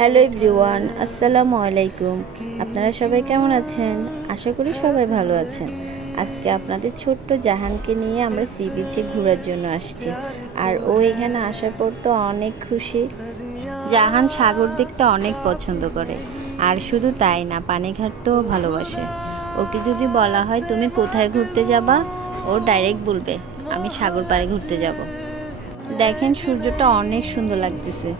Hello everyone, আসসালামু আলাইকুম। আপনারা সবাই কেমন আছেন? আশা করি সবাই ভালো আছেন। আজকে আপনাদের ছোট্ট জাহানকে নিয়ে আমরা সি বিচে ঘোরার জন্য আসছি। আর ও এখানে আসার পর তো অনেক খুশি। জাহান সাগর দেখতে অনেক পছন্দ করে। আর শুধু তাই না, পানিঘাটতেও ভালোবাসে। ওকে যদি বলা হয় তুমি কোথায় ঘুরতে যাবা, ও ডাইরেক্ট বলবে আমি সাগর পাড়ে ঘুরতে যাব। দেখেন সূর্যটা অনেক সুন্দর লাগতেছে।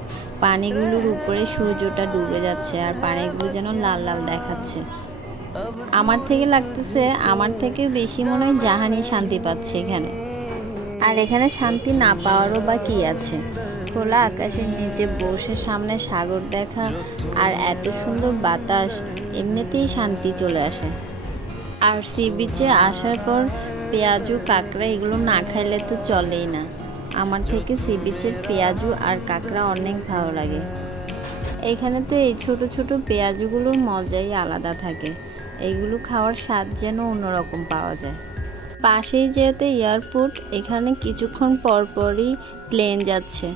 পানিগুলোর উপরে সূর্যটা ডুবে যাচ্ছে আর পানিগুলো যেন লাল লাল দেখাচ্ছে। আমার থেকে বেশি মনে হয় জাহানি শান্তি পাচ্ছে এখানে। আর এখানে শান্তি না পাওয়ারও বা কি আছে? খোলা আকাশের নিচে বসে সামনে সাগর দেখা আর এত সুন্দর বাতাস, এমনিতেই শান্তি চলে আসে। আর সি বিচে আসার পর পেঁয়াজু কাঁকড়া এগুলো না খাইলে তো চলেই না। আমার থেকে সি বিচের পেঁয়াজু আর কাঁকড়া অনেক ভালো লাগে। এখানে তো এই ছোট ছোট পেঁয়াজুগুলোর মজাই আলাদা থাকে। এইগুলো খাওয়ার স্বাদ যেন অন্যরকম পাওয়া যায়। পাশেই যেহেতু এয়ারপোর্ট, এখানে কিছুক্ষণ পর পরই প্লেন যাচ্ছে।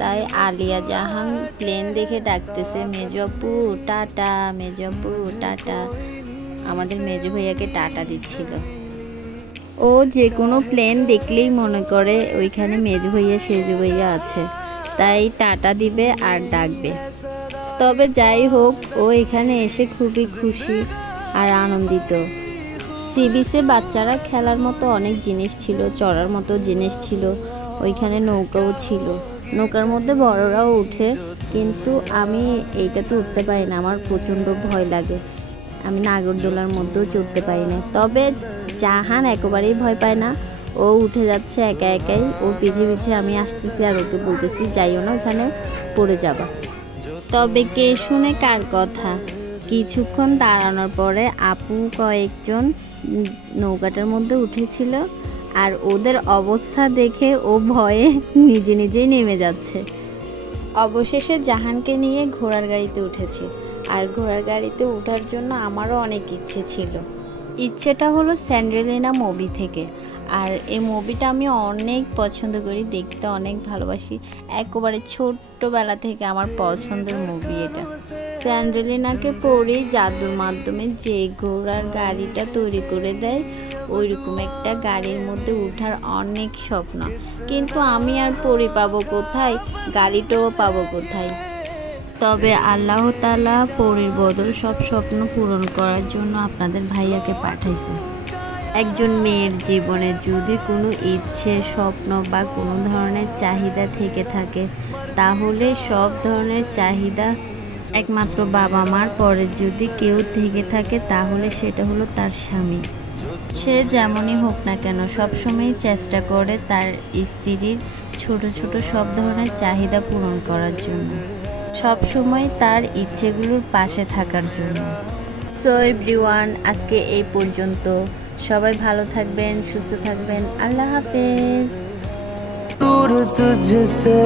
তাই আলিয়া জাহান প্লেন দেখে ডাকতেছে মেজো আপু টাটা, মেজো আপু টাটা। আমাদের মেজো ভাইয়াকে টাটা দিচ্ছিল। ও যে কোনো প্লেন দেখলেই মনে করে ওইখানে মেজো ভাইয়া সেজো ভাইয়া আছে, তাই টাটা দিবে আর ডাকবে। তবে যাই হোক, ও এখানে এসে খুবই খুশি আর আনন্দিত। সি বিচে বাচ্চারা খেলার মতো অনেক জিনিস ছিল, চড়ার মতো জিনিস ছিল। ওইখানে নৌকাও ছিল, নৌকার মধ্যে বড়রাও উঠে। কিন্তু আমি এইটাতে উঠতে পারি না, আমার প্রচণ্ড ভয় লাগে। আমি নাগরদোলার মধ্যেও চড়তে পারি না। তবে জাহান একেবারেই ভয় পায় না, ও উঠে যাচ্ছে একা একাই। ওর পিছে পিছে আমি আসতেছি আর ওকে বলতেছি যাইও না, ওখানে পড়ে যাবা। তবে কে শুনে কার কথা। কিছুক্ষণ দাঁড়ানোর পরে আপু কয়েকজন নৌকাটার মধ্যে উঠেছিল, আর ওদের অবস্থা দেখে ও ভয়ে নিজে নিজেই নেমে যাচ্ছে। অবশেষে জাহানকে নিয়ে ঘোড়ার গাড়িতে উঠেছি। আর ঘোড়ার গাড়িতে ওঠার জন্য আমারও অনেক ইচ্ছে ছিল। ইচ্ছেটা হলো স্যান্ডেলিনা মুভি থেকে। আর এই মুভিটা আমি অনেক পছন্দ করি, দেখতে অনেক ভালোবাসি। একেবারে ছোট্টবেলা থেকে আমার পছন্দের মুভি এটা। স্যান্ডেলিনাকে পরে জাদুর মাধ্যমে যে ঘোড়ার গাড়িটা তৈরি করে দেয়, ওইরকম একটা গাড়ির মধ্যে ওঠার অনেক স্বপ্ন। কিন্তু আমি আর পরি পাবো কোথায়, গাড়িটাও পাবো কোথায়? তবে আল্লাহ তাআলা পরীর বদল সব স্বপ্ন পূরণ করার জন্য আপনাদের ভাইয়াকে পাঠাইছে। একজন মেয়ের জীবনে যদি কোনো ইচ্ছে, স্বপ্ন বা কোনো ধরনের চাহিদা থেকে থাকে, তাহলে সব ধরনের চাহিদা একমাত্র বাবা মার পরে যদি কেউ থেকে থাকে, তাহলে সেটা হলো তার স্বামী। সে যেমনই হোক না কেন, সবসময়ই চেষ্টা করে তার স্ত্রীর ছোট ছোট সব ধরনের চাহিদা পূরণ করার জন্য, সব সময় তার ইচ্ছেগুলোর পাশে থাকার জন্য। সো এভরিওয়ান, আজকে এই পর্যন্ত। সবাই ভালো থাকবেন, সুস্থ থাকবেন। আল্লাহ হাফেজ। दूर तुझसे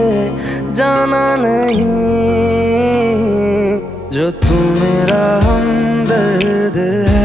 जाना नहीं, जो तू मेरा हमदर्द है।